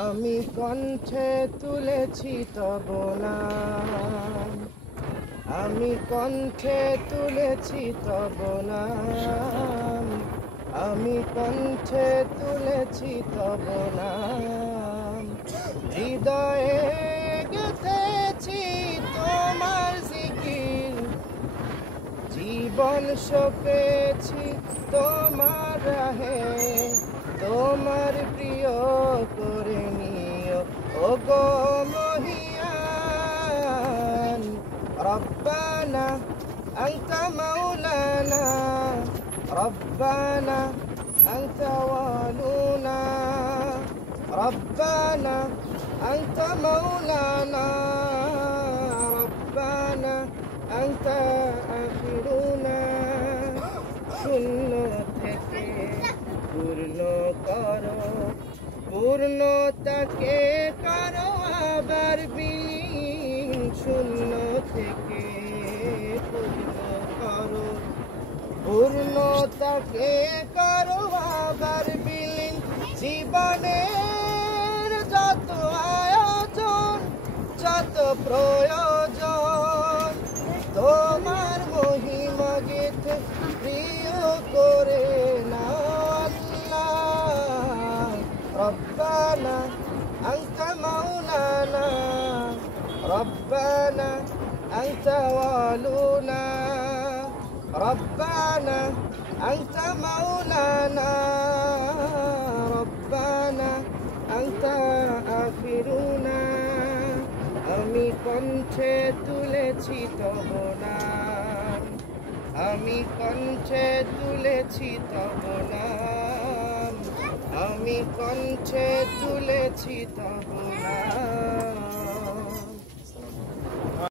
আমি কণ্ঠে তুলেছি তব নাম, আমি কণ্ঠে তুলেছি তব নাম, আমি কণ্ঠে তুলেছি তব নাম। হৃদয়ে গেঁথেছি তোমার জিকির, জীবন সঁপেছি তোমার রাহে। তোমার প্রিয় করে নিও ওগো মহিয়ান। রব্বানা আনতা মাওলানা, রব্বানা আনতা ওয়ালুনা, রব্বানা আনতা মাওলানা, রব্বানা আনতা আখিরুনা। শূন্য থেকে পূর্ণ করো, পূর্ণতাকে করো আবার বিলীন। শূন্য থেকে পূর্ণ করো, পূর্ণতাকে করো আবার বিলীন। জীবনের যত আয়োজন, যত প্রয়োজন, তোমার মহিমা গেথে প্রিয় করে না আল্লাহ। রব্বানা আনতা মাওলানা, রব্বানা আনতা ওয়ালুনা, রব্বানা আনতা মাওলানা, রব্বানা আনতা আখিরুনা। আমি কণ্ঠে তুলেছি তব নাম, আমি কণ্ঠে তুলেছি তব নাম, আমি কণ্ঠে তুলেছি তব নাম।